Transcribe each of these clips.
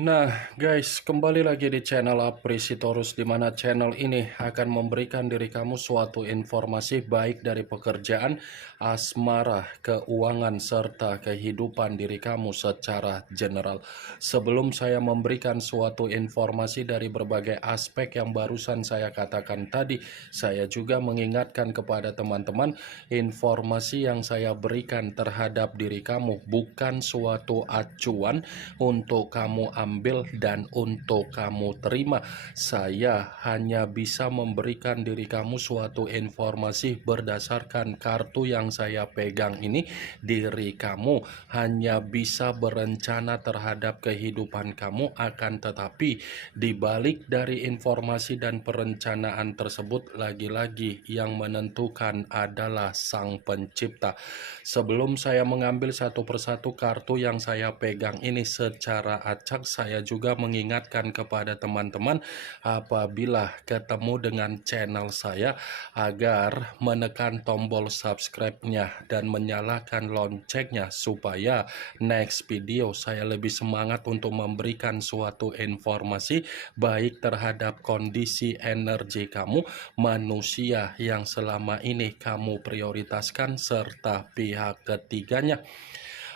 Nah guys, kembali lagi di channel Aprisitorus, di mana channel ini akan memberikan diri kamu suatu informasi baik dari pekerjaan, asmara, keuangan, serta kehidupan diri kamu secara general. Sebelum saya memberikan suatu informasi dari berbagai aspek yang barusan saya katakan tadi, saya juga mengingatkan kepada teman-teman, informasi yang saya berikan terhadap diri kamu bukan suatu acuan untuk kamu ambil dan untuk kamu terima. Saya hanya bisa memberikan diri kamu suatu informasi berdasarkan kartu yang saya pegang ini. Diri kamu hanya bisa berencana terhadap kehidupan kamu, akan tetapi dibalik dari informasi dan perencanaan tersebut, lagi-lagi yang menentukan adalah Sang Pencipta. Sebelum saya mengambil satu persatu kartu yang saya pegang ini secara acak, saya juga mengingatkan kepada teman-teman apabila ketemu dengan channel saya agar menekan tombol subscribe-nya dan menyalakan loncengnya supaya next video saya lebih semangat untuk memberikan suatu informasi baik terhadap kondisi energi kamu, manusia yang selama ini kamu prioritaskan, serta pihak ketiganya.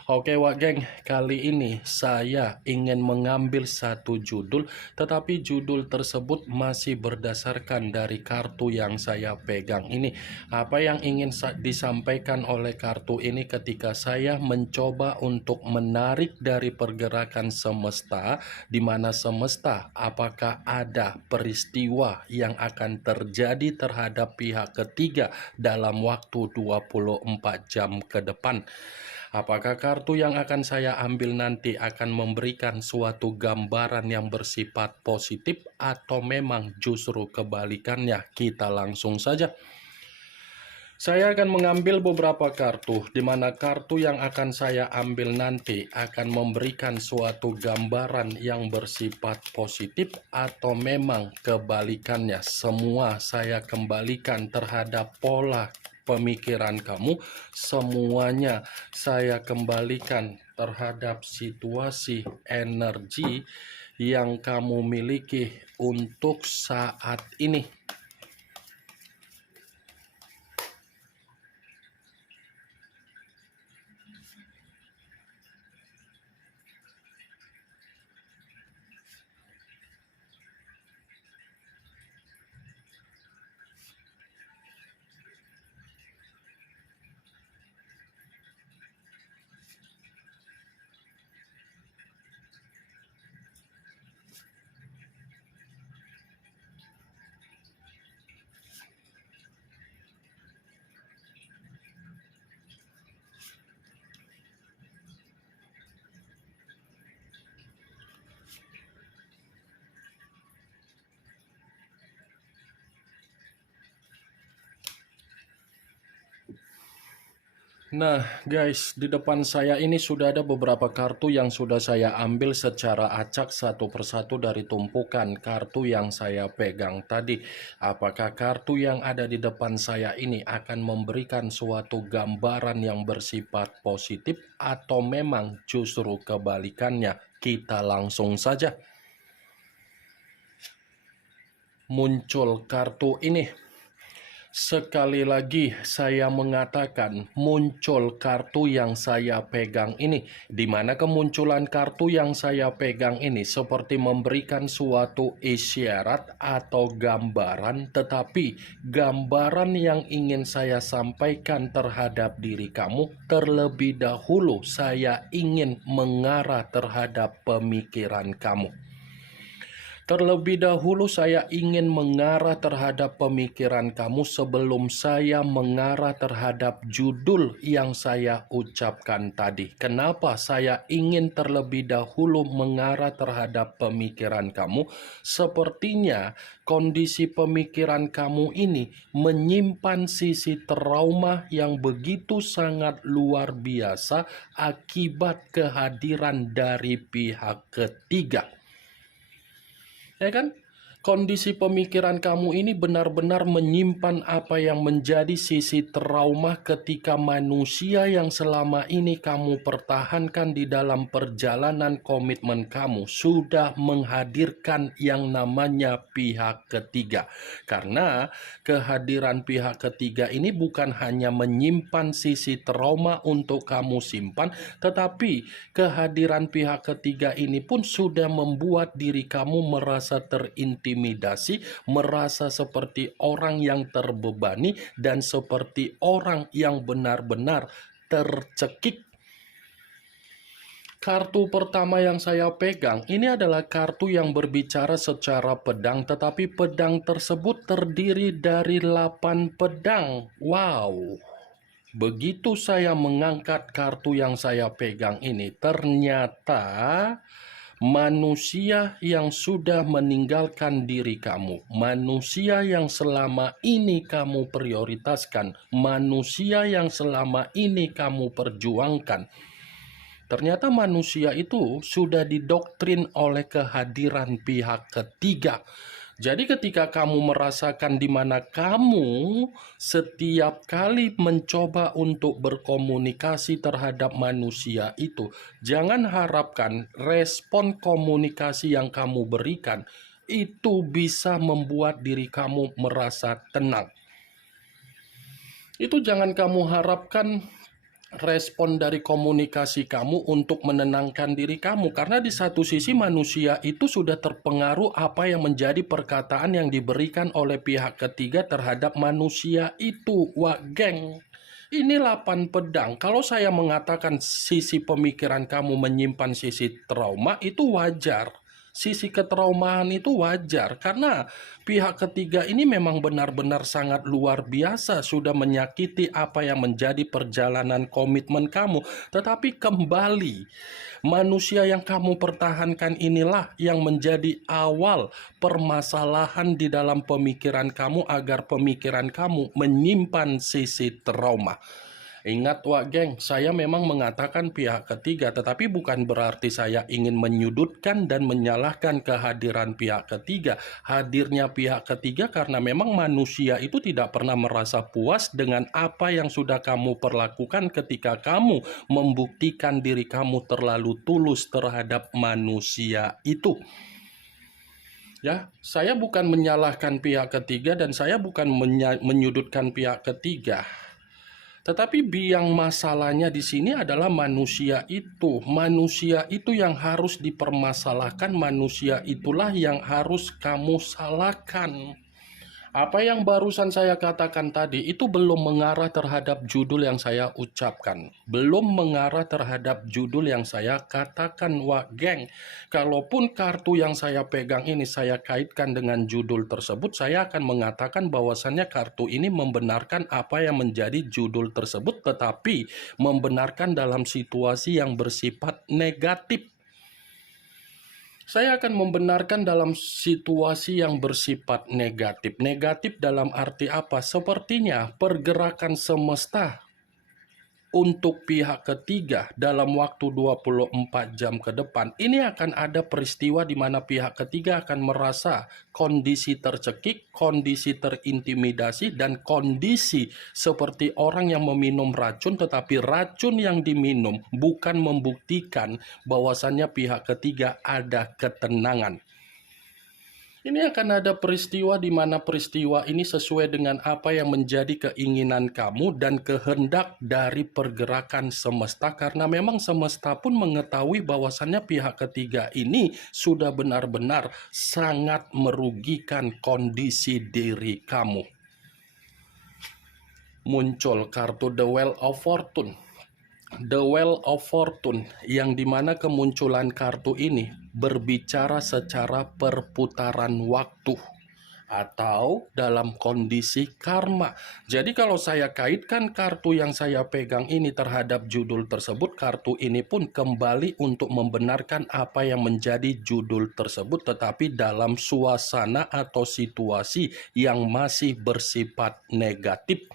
Oke Wak Geng, kali ini saya ingin mengambil satu judul, tetapi judul tersebut masih berdasarkan dari kartu yang saya pegang ini. Apa yang ingin disampaikan oleh kartu ini ketika saya mencoba untuk menarik dari pergerakan semesta, di mana semesta apakah ada peristiwa yang akan terjadi terhadap pihak ketiga dalam waktu 24 jam ke depan. Apakah kartu yang akan saya ambil nanti akan memberikan suatu gambaran yang bersifat positif atau memang justru kebalikannya? Kita langsung saja. Saya akan mengambil beberapa kartu, di mana kartu yang akan saya ambil nanti akan memberikan suatu gambaran yang bersifat positif atau memang kebalikannya. Semua saya kembalikan terhadap pola pemikiran kamu, semuanya saya kembalikan terhadap situasi energi yang kamu miliki untuk saat ini. Nah guys, di depan saya ini sudah ada beberapa kartu yang sudah saya ambil secara acak satu persatu dari tumpukan kartu yang saya pegang tadi. Apakah kartu yang ada di depan saya ini akan memberikan suatu gambaran yang bersifat positif atau memang justru kebalikannya? Kita langsung saja. Muncul kartu ini. Sekali lagi saya mengatakan muncul kartu yang saya pegang ini, di mana kemunculan kartu yang saya pegang ini seperti memberikan suatu isyarat atau gambaran, tetapi gambaran yang ingin saya sampaikan terhadap diri kamu terlebih dahulu saya ingin mengarah terhadap pemikiran kamu. Terlebih dahulu saya ingin mengarah terhadap pemikiran kamu sebelum saya mengarah terhadap judul yang saya ucapkan tadi. Kenapa saya ingin terlebih dahulu mengarah terhadap pemikiran kamu? Sepertinya kondisi pemikiran kamu ini menyimpan sisi trauma yang begitu sangat luar biasa akibat kehadiran dari pihak ketiga. Ya kan? kondisi pemikiran kamu ini benar-benar menyimpan apa yang menjadi sisi trauma ketika manusia yang selama ini kamu pertahankan di dalam perjalanan komitmen kamu sudah menghadirkan yang namanya pihak ketiga. Karena kehadiran pihak ketiga ini bukan hanya menyimpan sisi trauma untuk kamu simpan, tetapi kehadiran pihak ketiga ini pun sudah membuat diri kamu merasa terintimidasi, merasa seperti orang yang terbebani, dan seperti orang yang benar-benar tercekik. Kartu pertama yang saya pegang ini adalah kartu yang berbicara secara pedang, tetapi pedang tersebut terdiri dari 8 pedang. Wow. Begitu saya mengangkat kartu yang saya pegang ini, ternyata manusia yang sudah meninggalkan diri kamu, manusia yang selama ini kamu prioritaskan, manusia yang selama ini kamu perjuangkan. Ternyata manusia itu sudah didoktrin oleh kehadiran pihak ketiga. Jadi ketika kamu merasakan di mana kamu setiap kali mencoba untuk berkomunikasi terhadap manusia itu, jangan harapkan respon komunikasi yang kamu berikan itu bisa membuat diri kamu merasa tenang. Itu jangan kamu harapkan respon dari komunikasi kamu untuk menenangkan diri kamu, karena di satu sisi manusia itu sudah terpengaruh apa yang menjadi perkataan yang diberikan oleh pihak ketiga terhadap manusia itu. Wah geng, ini 8 pedang. Kalau saya mengatakan sisi pemikiran kamu menyimpan sisi trauma, itu wajar. Sisi ketraumaan itu wajar karena pihak ketiga ini memang benar-benar sangat luar biasa sudah menyakiti apa yang menjadi perjalanan komitmen kamu. Tetapi kembali, manusia yang kamu pertahankan inilah yang menjadi awal permasalahan di dalam pemikiran kamu agar pemikiran kamu menyimpan sisi trauma. Ingat wak geng, saya memang mengatakan pihak ketiga, tetapi bukan berarti saya ingin menyudutkan dan menyalahkan kehadiran pihak ketiga. Hadirnya pihak ketiga karena memang manusia itu tidak pernah merasa puas dengan apa yang sudah kamu perlakukan ketika kamu membuktikan diri kamu terlalu tulus terhadap manusia itu. Ya, saya bukan menyalahkan pihak ketiga dan saya bukan menyudutkan pihak ketiga. Tetapi biang masalahnya di sini adalah manusia itu. Manusia itu yang harus dipermasalahkan, manusia itulah yang harus kamu salahkan. Apa yang barusan saya katakan tadi itu belum mengarah terhadap judul yang saya ucapkan. Belum mengarah terhadap judul yang saya katakan, wah geng. Kalaupun kartu yang saya pegang ini saya kaitkan dengan judul tersebut, saya akan mengatakan bahwasannya kartu ini membenarkan apa yang menjadi judul tersebut, tetapi membenarkan dalam situasi yang bersifat negatif. Saya akan membenarkan dalam situasi yang bersifat negatif. Negatif dalam arti apa? Sepertinya pergerakan semesta untuk pihak ketiga dalam waktu 24 jam ke depan. Ini akan ada peristiwa di mana pihak ketiga akan merasa kondisi tercekik, kondisi terintimidasi, dan kondisi seperti orang yang meminum racun, tetapi racun yang diminum bukan membuktikan bahwasannya pihak ketiga ada ketenangan. Ini akan ada peristiwa di mana peristiwa ini sesuai dengan apa yang menjadi keinginan kamu dan kehendak dari pergerakan semesta, karena memang semesta pun mengetahui bahwasannya pihak ketiga ini sudah benar-benar sangat merugikan kondisi diri kamu. Muncul kartu The Wheel of Fortune. The Wheel of Fortune, yang dimana kemunculan kartu ini berbicara secara perputaran waktu atau dalam kondisi karma. Jadi kalau saya kaitkan kartu yang saya pegang ini terhadap judul tersebut, kartu ini pun kembali untuk membenarkan apa yang menjadi judul tersebut, tetapi dalam suasana atau situasi yang masih bersifat negatif.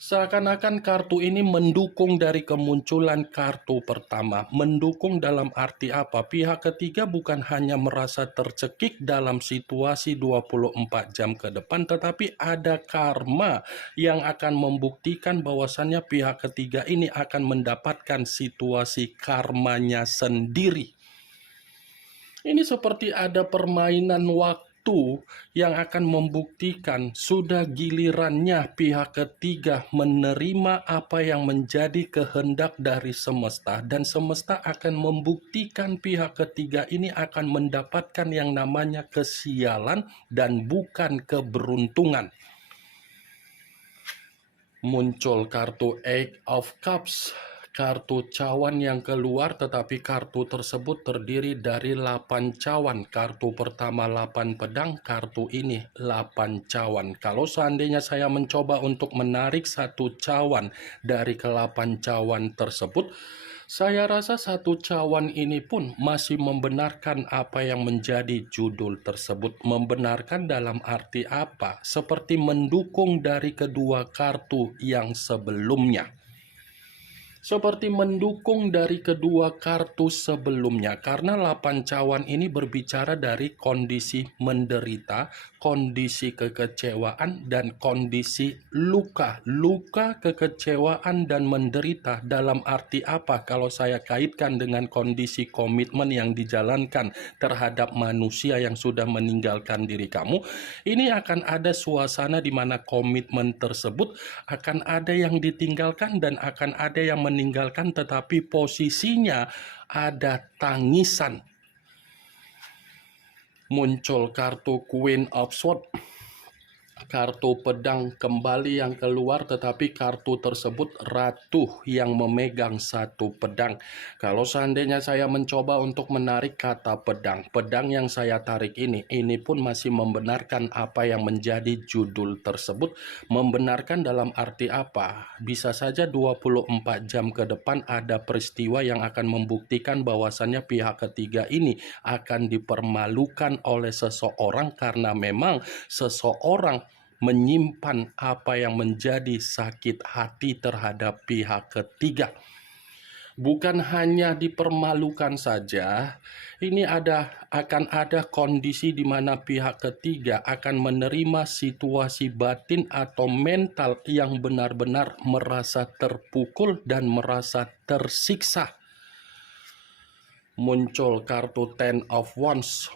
Seakan-akan kartu ini mendukung dari kemunculan kartu pertama. Mendukung dalam arti apa? Pihak ketiga bukan hanya merasa tercekik dalam situasi 24 jam ke depan, tetapi ada karma yang akan membuktikan bahwasannya pihak ketiga ini akan mendapatkan situasi karmanya sendiri. Ini seperti ada permainan waktu yang akan membuktikan sudah gilirannya pihak ketiga menerima apa yang menjadi kehendak dari semesta, dan semesta akan membuktikan pihak ketiga ini akan mendapatkan yang namanya kesialan dan bukan keberuntungan. Muncul kartu Eight of Cups, kartu cawan yang keluar, tetapi kartu tersebut terdiri dari 8 cawan. Kartu pertama 8 pedang, kartu ini 8 cawan. Kalau seandainya saya mencoba untuk menarik satu cawan dari ke-8 cawan tersebut, saya rasa satu cawan ini pun masih membenarkan apa yang menjadi judul tersebut. Membenarkan dalam arti apa? Seperti mendukung dari kedua kartu yang sebelumnya. Seperti mendukung dari kedua kartu sebelumnya, karena 8 cawan ini berbicara dari kondisi menderita, kondisi kekecewaan, dan kondisi luka. Luka, kekecewaan, dan menderita dalam arti apa kalau saya kaitkan dengan kondisi komitmen yang dijalankan terhadap manusia yang sudah meninggalkan diri kamu? Ini akan ada suasana di mana komitmen tersebut akan ada yang ditinggalkan dan akan ada yang meninggalkan, tetapi posisinya ada tangisan. Muncul kartu Queen of Swords, kartu pedang kembali yang keluar, tetapi kartu tersebut ratu yang memegang satu pedang. Kalau seandainya saya mencoba untuk menarik kata pedang, pedang yang saya tarik ini pun masih membenarkan apa yang menjadi judul tersebut. Membenarkan dalam arti apa? Bisa saja 24 jam ke depan ada peristiwa yang akan membuktikan bahwasannya pihak ketiga ini akan dipermalukan oleh seseorang karena memang seseorang menyimpan apa yang menjadi sakit hati terhadap pihak ketiga. Bukan hanya dipermalukan saja, ini akan ada kondisi di mana pihak ketiga akan menerima situasi batin atau mental yang benar-benar merasa terpukul dan merasa tersiksa. Muncul kartu Ten of Wands,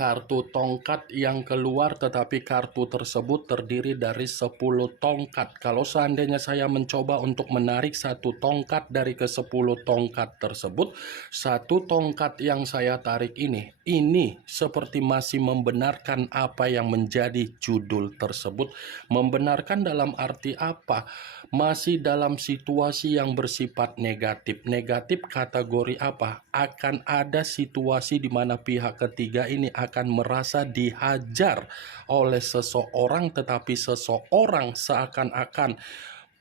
kartu tongkat yang keluar, tetapi kartu tersebut terdiri dari 10 tongkat. Kalau seandainya saya mencoba untuk menarik satu tongkat dari ke-10 tongkat tersebut, satu tongkat yang saya tarik ini seperti masih membenarkan apa yang menjadi judul tersebut. Membenarkan dalam arti apa? Masih dalam situasi yang bersifat negatif. Negatif kategori apa? Akan ada situasi di mana pihak ketiga ini akan merasa dihajar oleh seseorang, tetapi seseorang seakan-akan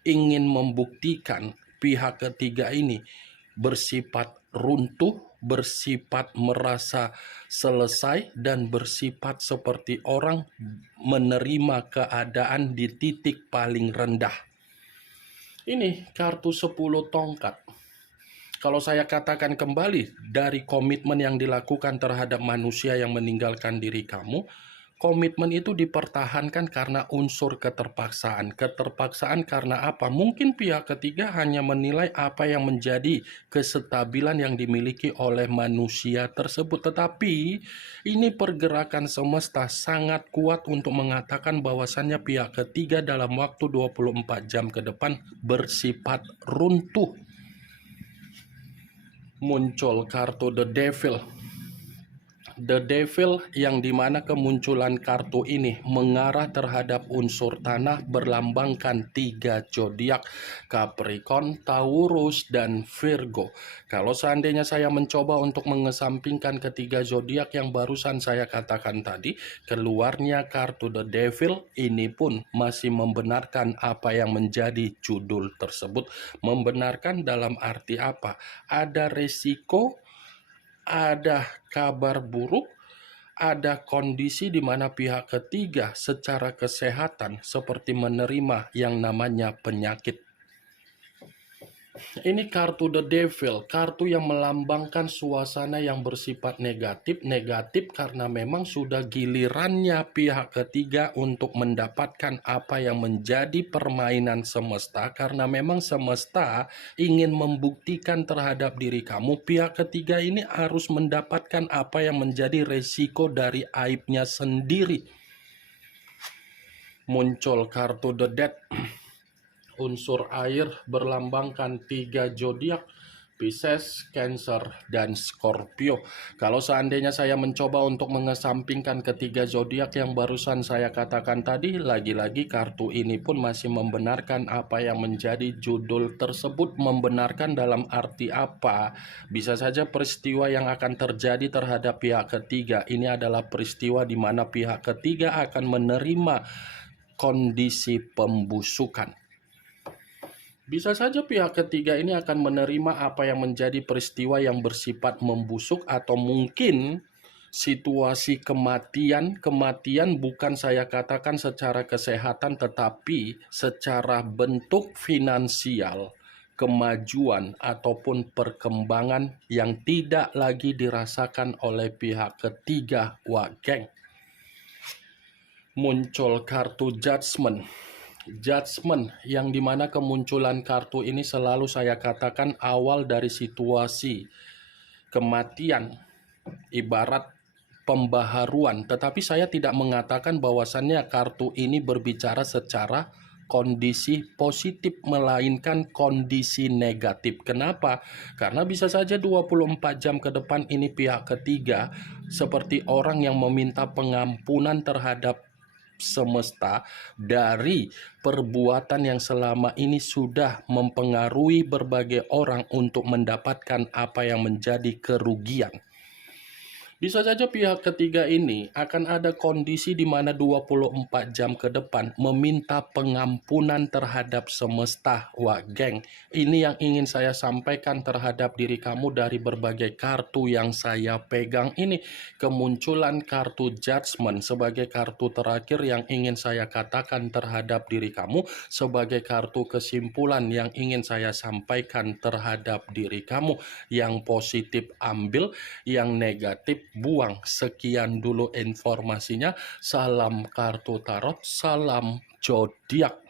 ingin membuktikan pihak ketiga ini bersifat runtuh, bersifat merasa selesai, dan bersifat seperti orang menerima keadaan di titik paling rendah. Ini kartu 10 tongkat. Kalau saya katakan kembali dari komitmen yang dilakukan terhadap manusia yang meninggalkan diri kamu, komitmen itu dipertahankan karena unsur keterpaksaan. Keterpaksaan karena apa? Mungkin pihak ketiga hanya menilai apa yang menjadi kestabilan yang dimiliki oleh manusia tersebut. Tetapi ini pergerakan semesta sangat kuat untuk mengatakan bahwasannya pihak ketiga dalam waktu 24 jam ke depan bersifat runtuh. Muncul kartu The Devil. The Devil yang dimana kemunculan kartu ini mengarah terhadap unsur tanah, berlambangkan 3 zodiak, Capricorn, Taurus, dan Virgo. Kalau seandainya saya mencoba untuk mengesampingkan ketiga zodiak yang barusan saya katakan tadi, keluarnya kartu The Devil ini pun masih membenarkan apa yang menjadi judul tersebut. Membenarkan dalam arti apa? Ada resiko, ada kabar buruk, ada kondisi di mana pihak ketiga secara kesehatan seperti menerima yang namanya penyakit. Ini kartu The Devil, kartu yang melambangkan suasana yang bersifat negatif. Negatif karena memang sudah gilirannya pihak ketiga untuk mendapatkan apa yang menjadi permainan semesta. Karena memang semesta ingin membuktikan terhadap diri kamu, pihak ketiga ini harus mendapatkan apa yang menjadi resiko dari aibnya sendiri. Muncul kartu The Death. Unsur air berlambangkan 3 zodiak, Pisces, Cancer, dan Scorpio. Kalau seandainya saya mencoba untuk mengesampingkan ketiga zodiak yang barusan saya katakan tadi, lagi-lagi kartu ini pun masih membenarkan apa yang menjadi judul tersebut. Membenarkan dalam arti apa? Bisa saja peristiwa yang akan terjadi terhadap pihak ketiga ini adalah peristiwa di mana pihak ketiga akan menerima kondisi pembusukan. Bisa saja pihak ketiga ini akan menerima apa yang menjadi peristiwa yang bersifat membusuk, atau mungkin situasi kematian. Kematian bukan saya katakan secara kesehatan, tetapi secara bentuk finansial, kemajuan ataupun perkembangan yang tidak lagi dirasakan oleh pihak ketiga. Wah, geng. Muncul kartu Judgment. Judgment, yang dimana kemunculan kartu ini selalu saya katakan awal dari situasi kematian, ibarat pembaharuan. Tetapi saya tidak mengatakan bahwasannya kartu ini berbicara secara kondisi positif, melainkan kondisi negatif. Kenapa? Karena bisa saja 24 jam ke depan ini pihak ketiga seperti orang yang meminta pengampunan terhadap semesta dari perbuatan yang selama ini sudah mempengaruhi berbagai orang untuk mendapatkan apa yang menjadi kerugian. Bisa saja pihak ketiga ini akan ada kondisi di mana 24 jam ke depan meminta pengampunan terhadap semesta. Wah, geng, ini yang ingin saya sampaikan terhadap diri kamu dari berbagai kartu yang saya pegang ini. Kemunculan kartu Judgment sebagai kartu terakhir yang ingin saya katakan terhadap diri kamu, sebagai kartu kesimpulan yang ingin saya sampaikan terhadap diri kamu. Yang positif ambil, yang negatif buang. Sekian dulu informasinya. Salam kartu tarot, salam zodiak.